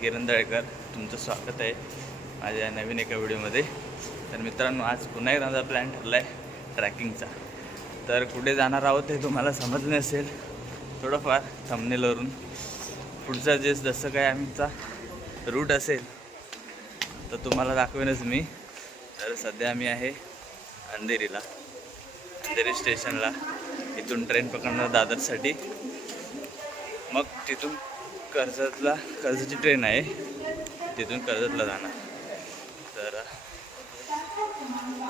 किरण दळकर, तुमचं स्वागत आहे माझ्या नवीन एका व्हिडिओमध्ये. तर मित्रांनो, आज पुन्हा एकदा माझा प्लॅन ठरला आहे ट्रॅकिंगचा. तर कुठे जाणार आहोत हे तुम्हाला समजलं नसेल थोडंफार थंबनेलवरून. पुढचा जसं काय आमचा रूट असेल तर तुम्हाला दाखवेनच मी. तर सध्या आम्ही आहे अंधेरीला, अंधेरी स्टेशनला. इथून ट्रेन पकडणार दादरसाठी, मग तिथून कर्जतची ट्रेन आहे, तिथून कर्जतला जाणार. तर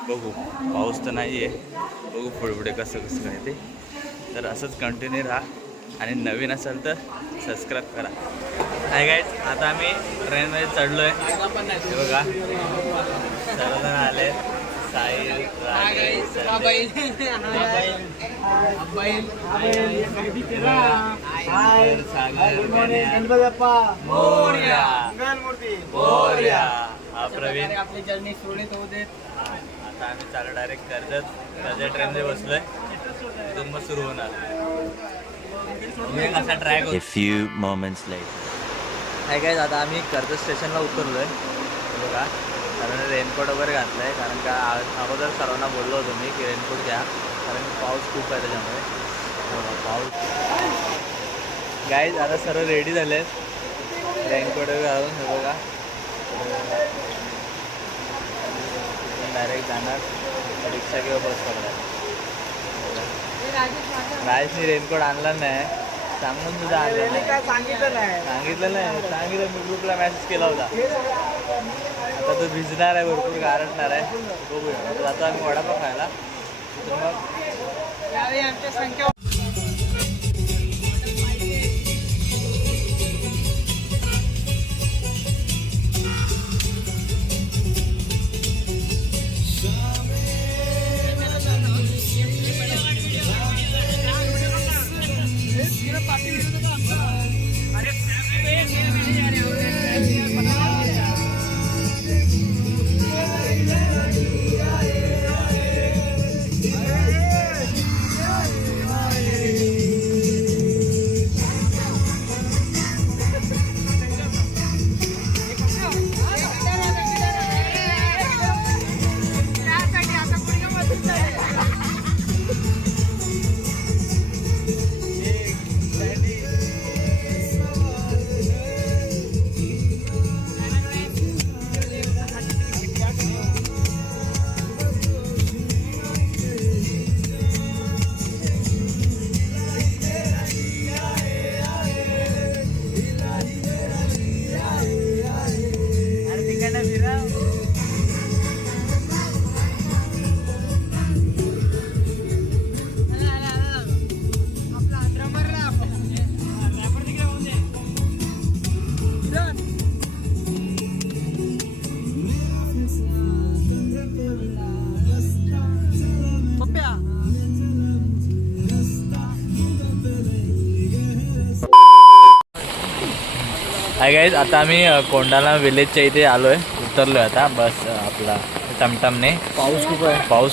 बघू, पाऊस तर नाही आहे, बघू पुढे कसं काय ते. तर असंच कंटिन्यू राहा आणि नवीन असेल तर सबस्क्राईब करा. हाय गाईज, आता आम्ही ट्रेनमध्ये चढलो आहे. हे बघा सर्वजण आले, साहिल, प्रवीण. आपली जर्नी सुरळीत होऊ देत. आता आम्ही चालू डायरेक्ट कर्जत ट्रेनमध्ये बसलोय, तिथून मग सुरू होणार. असा track. A few moments later. Hi guys, आता आम्ही कर्जत स्टेशनला उतरलोय. बघा, कारण रेनकोट वगैरे घातलं आहे, कारण का अगोदर सर्वांना बोललो होतो मी की रेनकोट घ्या, कारण पाऊस खूप आहे त्याच्यामुळे. पाऊस. गाईज आता सर्व रेडी झाले आहेत रेनकोट वगैरे घालून. हे बघा, डायरेक्ट जाणार रिक्षा किंवा बस पकडायला. राजेशने रेनकोट आणला नाही, सांगून सुद्धा आणलं नाही. सांगितलं मी ग्रुपला मेसेज केला होता. आता तो भिजणार आहे, भरपूर गारटणार आहे. बघूया, जातो आम्ही वडापाव खायला. मग आमच्या संख्या हाय गाईज, आता आम्ही कोंडाला विलेजच्या इथे आलो आहे, उतरलो आहे आता. बस आपला टमटमने. पाऊस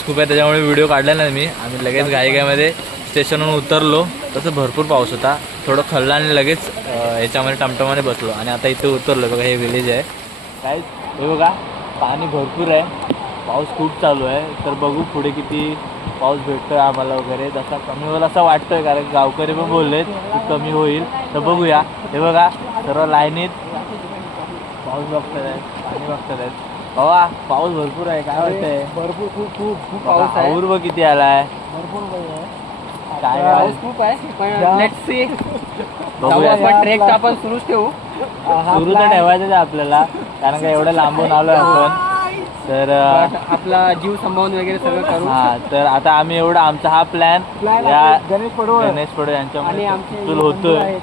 खूप आहे त्याच्यामुळे व्हिडिओ काढला नाही मी. आम्ही लगेच घाईघाईमध्ये स्टेशनवरून उतरलो, तसं भरपूर पाऊस होता. थोडं खल्ला आणि लगेच ह्याच्यामध्ये टमटमाने बसलो आणि आता इथे उतरलो. बघा, हे विलेज आहे काय. हे बघा, पाणी भरपूर आहे, पाऊस खूप चालू आहे. तर बघू पुढे किती पाऊस भेटतोय आम्हाला वगैरे. जसा कमी होईल असं वाटतंय, कारण गावकरी पण बोललेत की कमी होईल. तर बघूया. हे बघा, सर्व लाईनीत पाऊस बघतात आहेत, पाणी बघतात आहेत. बाबा, पाऊस भरपूर आहे, काय वाटतंय? भरपूर खूप खूप खूप पाऊस आहे. पूर्व किती आलाय, भरपूर काय पाऊस खूप आहे. लेट्स सी, बघूया. आपण ट्रेक आपण सुरूच ठेवू. सुरू तर ठेवायचं आपल्याला, कारण का एवढं लांबून आलोय आपण. तर आपला जीव संभावून वगैरे सगळं करू. हा, तर आता आम्ही एवढा आमचा हा प्लॅन या गणेश पडवळ यांच्यामुळे होतोय.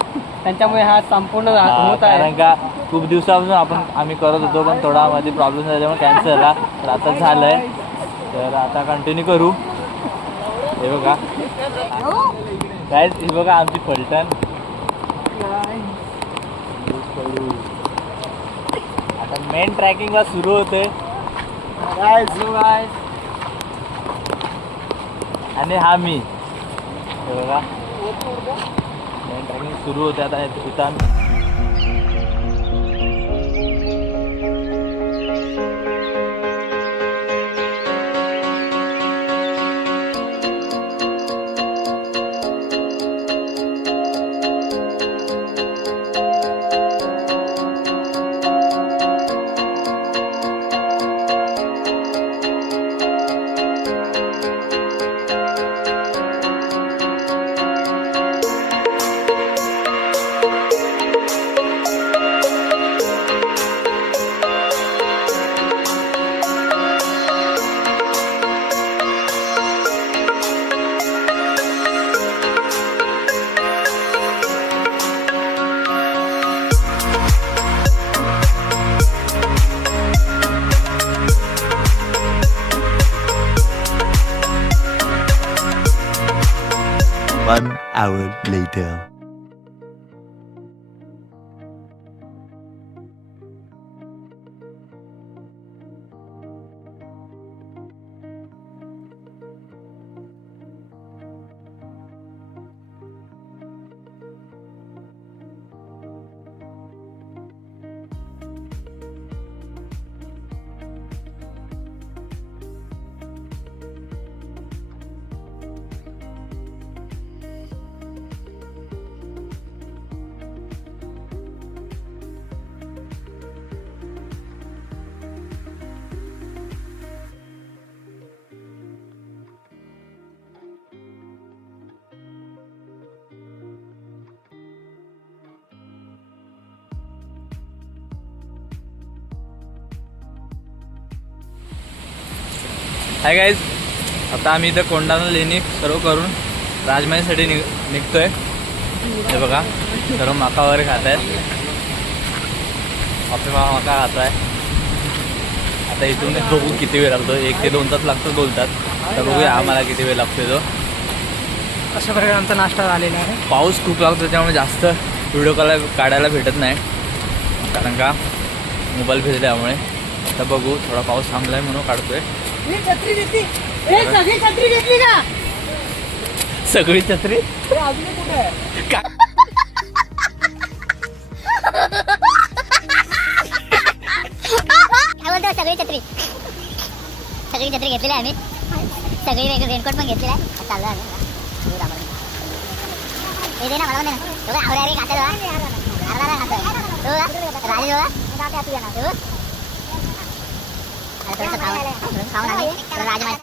त्यांच्यामुळे हा संपूर्ण होत आहे. कारण का खूप दिवसापासून आम्ही करत होतो, पण थोडा मध्ये प्रॉब्लेम झाल्यामुळे कॅन्सल झाला. तर आता झालंय, तर आता कंटिन्यू करू. हे बघा काय, हे बघा आमची फलटण. आता मेन ट्रॅकिंगला सुरू होतोय आणि हा मी. हे बघा मेन ट्रॅकिंग सुरू होते आता. इथं hour later. हाय गाईज, आता आम्ही इथं कोंडाणा लेणी सर्व करून राजमानीसाठी निघतोय. हे बघा, सर्व माका वगैरे खात आहेत. आपले माका खात आहे. आता इथून बघू किती वेळ लागतो. 1 ते 2 तास लागतो बोलतात. तर बघूया आम्हाला किती वेळ लागतो. तो अशा प्रकारे आमचा नाश्ता झालेला आहे. पाऊस खूप लागतो त्यामुळे जास्त व्हिडिओ काढायला भेटत नाही, कारण का मोबाईल भिजल्यामुळे. आता बघू, थोडा पाऊस थांबलाय म्हणून काढतोय. छत्री घेतली का? सगळी छत्री अजून कुठे आहे? सगळी छत्री घेतलेली आहे आम्ही. सगळी वेगळी रेनकोट पण घेतलेला आहे. चाललो आम्ही. हे दे ना, मला पण दे ना. बघा आवडे रे खाते अर्धा खातोय. राजे बघा थोडंसं खाऊन आम्ही राजमा.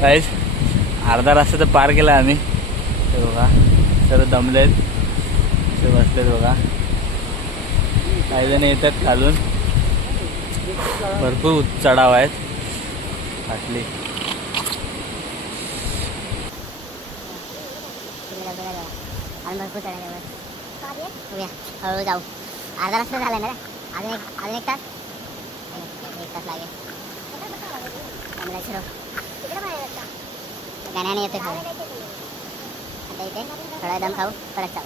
काहीच अर्धा रस्ता तर पार केला आम्ही. ते बघा सर्व दमलेत, ते बसलेत बघा. काही जण येतात खालून. भरपूर चढाव आहेत. फाटली भरपूर चढायला हळूहळू जाऊ. अर्धा रस्ता झाला ना, अजून एक तास लागेल. गाण्याने येते खाऊ. आता इथे थोडा दम खाऊ, परत जाऊ.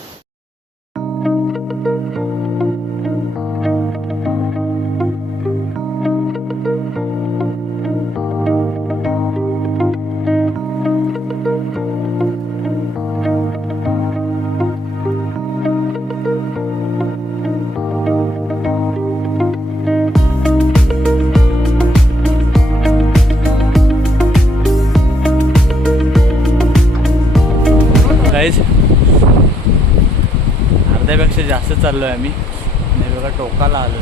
अर्ध्यापेक्षा जास्त चाललो आहे आम्ही. आणि बघा टोकाला आलो.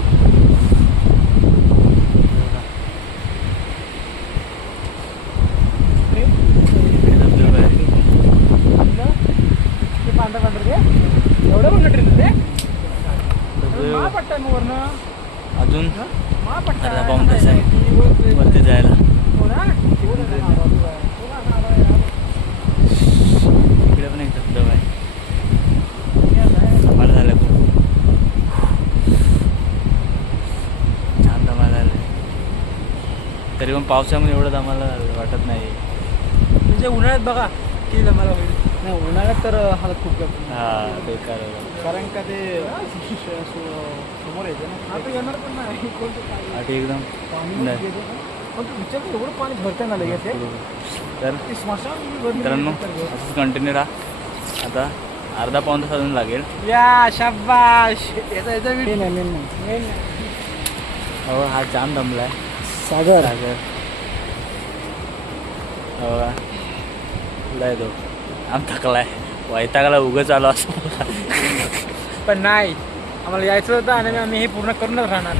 अजून अर्धा पाऊण तास आहे वरती जायला. इकडे पण एक धबधबा आहे. धमाल झालं खूप. छान धमाल झालं. तरी पण पावसामध्ये एवढं धमाल वाटत नाही. म्हणजे उन्हाळ्यात बघा किती धमाल होईल. नाही, उन्हाळ्यात तर हालत खूप हां बेकार आहे. कारण का ते समोर येते ना. आता येणार पण नाही. आधी एकदम एवढं पाणी भरते ना लगेच. तर मित्रांनो असंच कंटिन्यू राहा. आता अर्धा पाऊण तास अजून लागेल. या शाबाश. हो, हा जाम दमला आहे. सागर लय तो आम थकलाय वैतागला उगच आलो असं पण नाही आम्हाला यायचं होतं आणि आम्ही हे पूर्ण करूनच राहणार.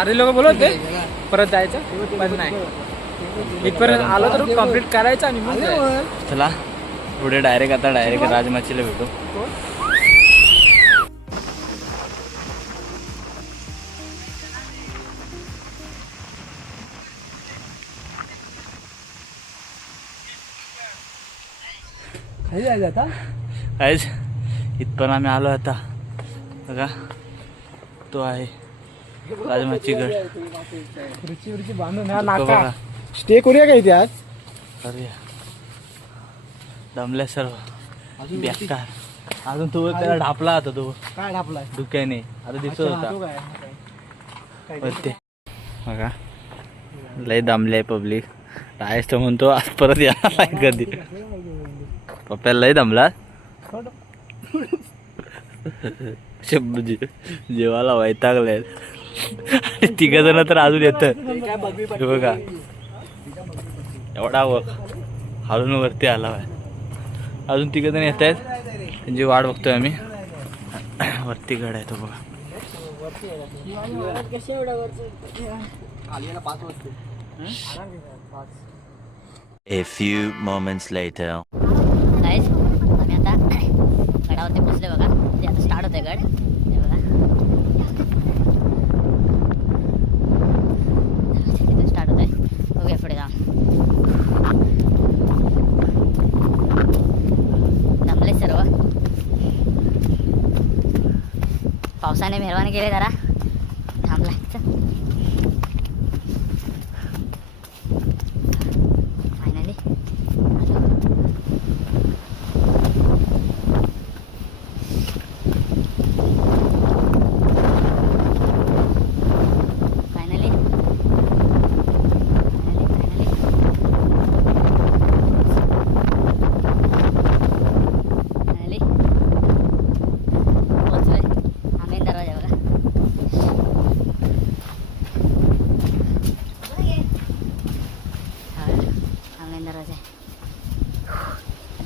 अरे लोक बोलत होते परत जायचं पण नाही. इथपर्यंत आलो तर कम्प्लीट करायचं आणि मग जायचं. चला पुढे डायरेक्ट राजमाचीला भेटू. खाली जायचं आता. काहीच इथपर्यंत आम्ही आलो आता बघा तो आहे राजमाची गड. खुर्ची बांधून हा तो नाका बघा स्टे करूया का इथे आज. करूया दमल्या सर्व बेकार. अजून तो त्याला ढापला होता तो काय ढापलाय धुक्याने आता दिसत होता वरती बघा. लय दमले पब्लिक. रायस तर म्हणतो आज परत येणार नाही कधी. पप्प्याला लय दमला जेवायला वैतागले. तिघ जण तर अजून येत बघा. एवढा हळून वरती आला आहे. अजून तिघ जण येत आहेत त्यांची वाट बघतोय आम्ही. वरती गड आहे तो बघा. A few moments later. Guys आम्ही आता गडावरती पोचले बघा. ते आता स्टार्ट होते गड हे बघा. तिथे स्टार्ट होत आहे. बघूया पुढे जाऊन. दमले सर्व. पावसाने मेहरबानी केली जरा थांबलाय. फायनली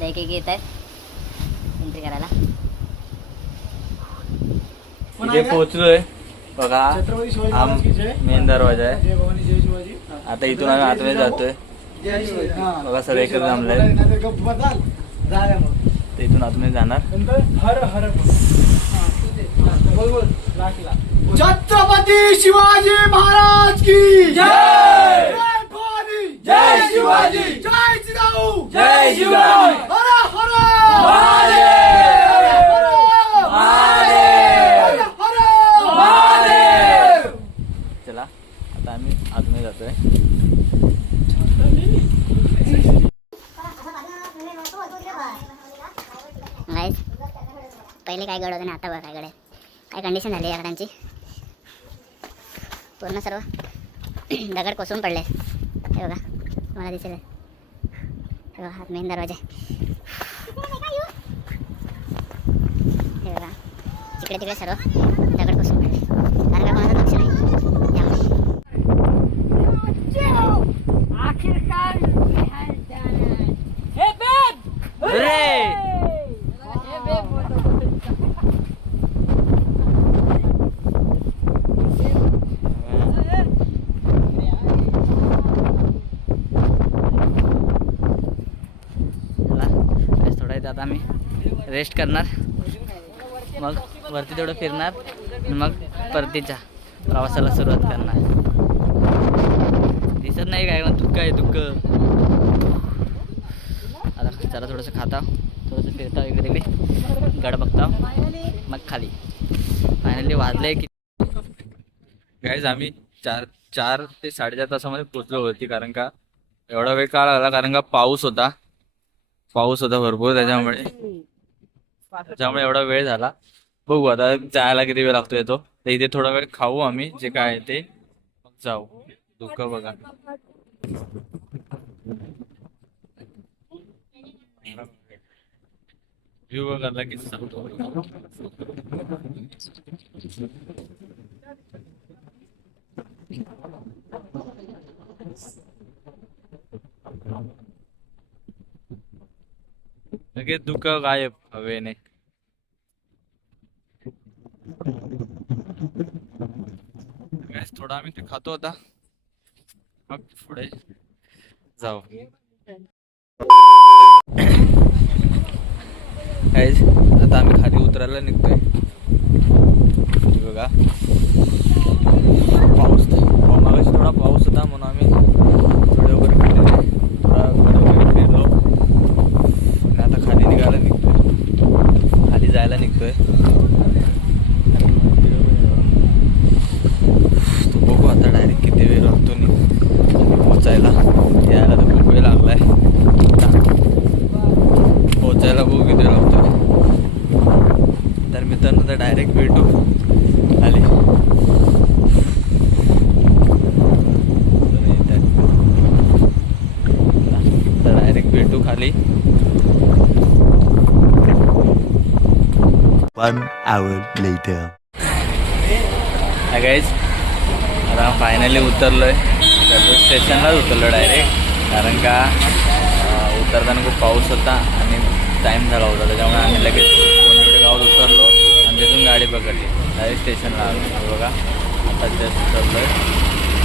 एक एक येत आहेत एंट्री करायला. इथे पोहोचलोय बघा. हा मेन दरवाजा आहे. आता इथून आम्ही आतमध्ये जातोय बघा. सगळे एकच जमलंय. तर इथून आतमध्ये जाणार. छत्रपती शिवाजी महाराज की जय. जय शिवाजी. जय जिजाऊ. जय शिवाजी. हर हर महादेव. महादेव. हर महादेव. चला आता आम्ही आतमध्ये जातोय. गाईज पहिले काय गड होतं ना आता बघा काय गड आहे. काय कंडिशन झाली या गडांची. पूर्ण सर्व दगड कोसळून पडले. हे बघा मला दिसेल. हे बघा हा मेन दरवाजा आहे. हे बघा तिकडे तिकडे सर्व दगड कोसळून पडले. कारण का कोणाचं लक्ष नाही त्यामुळे. आता आम्ही रेस्ट करणार. मग वरती तेवढं फिरणार. मग परतीच्या प्रवासाला सुरुवात करणार. दिसत नाही काय मग दुःख आहे दुःख. आता जरा थोडंसं खाता थोडंसं फिरता इकडे तिकडे गड बघता मग खाली. फायनली वाजले की गाईज आम्ही 4 ते 4.5 तासामध्ये पोचलो होती. कारण का एवढा वेळ का लागला कारण का पाऊस होता भरपूर. त्याच्यामुळे एवढा वेळ झाला. बघू आता जायला किती वेळ लागतोय तो. तर इथे थोडा वेळ खाऊ आम्ही जे काय आहे ते मग जाऊ. दुःख बघा. व्ह्यू बघा लगेच सांगतो. लगेच दुःख गायब हवेने. गॅस थोडा आम्ही ते खातो आता, मग पुढे जाऊ. Guys, आता आम्ही खाली उतरायला निघतोय. हे बघा पाऊस, मागाशी थोडा पाऊस होता म्हणून आम्ही थोडे वगैरे फिरले, थोडा वगैरे फिरलो आणि आता खाली निघायला निघतोय, खाली जायला निघतोय. तो बघू आता डायरेक्ट किती वेळ लागतो पोचायला. यायला तर खूप वेळ लागलाय, पोचायला बघू किती वेळ लागतोय. तर मित्रांनो तर डायरेक्ट भेटू खाली. तर डायरेक्ट भेटू खाली. 1 hour later. हाय गाईज, आता फायनली उतरलोय. तर स्टेशनलाच उतरलो डायरेक्ट, कारण का उतरताना खूप पाऊस होता आणि टाईम झाला होता, त्याच्यामुळे आम्ही लगेच कोंडवडे गावात उतरलो आणि तिथून गाडी पकडली, डायरेक्ट स्टेशनला आलो. बघा आता जस्ट उतरलोय.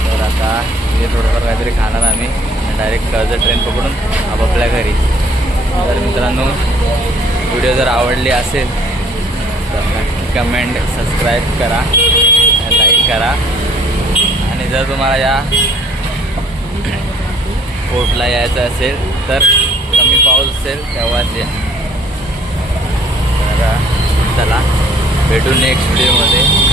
तर आता हे थोडंफार काहीतरी खाणार आम्ही आणि डायरेक्ट कर्जत ट्रेन पकडून आपापल्या घरी. तर मित्रांनो व्हिडिओ जर आवडली असेल तर नक्की कमेंट, सबस्क्राईब करा, लाईक करा. आणि जर तुम्हाला या फोर्टला यायचं असेल तर कमी पाऊस असेल तेव्हाच या. तर चला भेटू नेक्स्ट व्हिडिओमध्ये.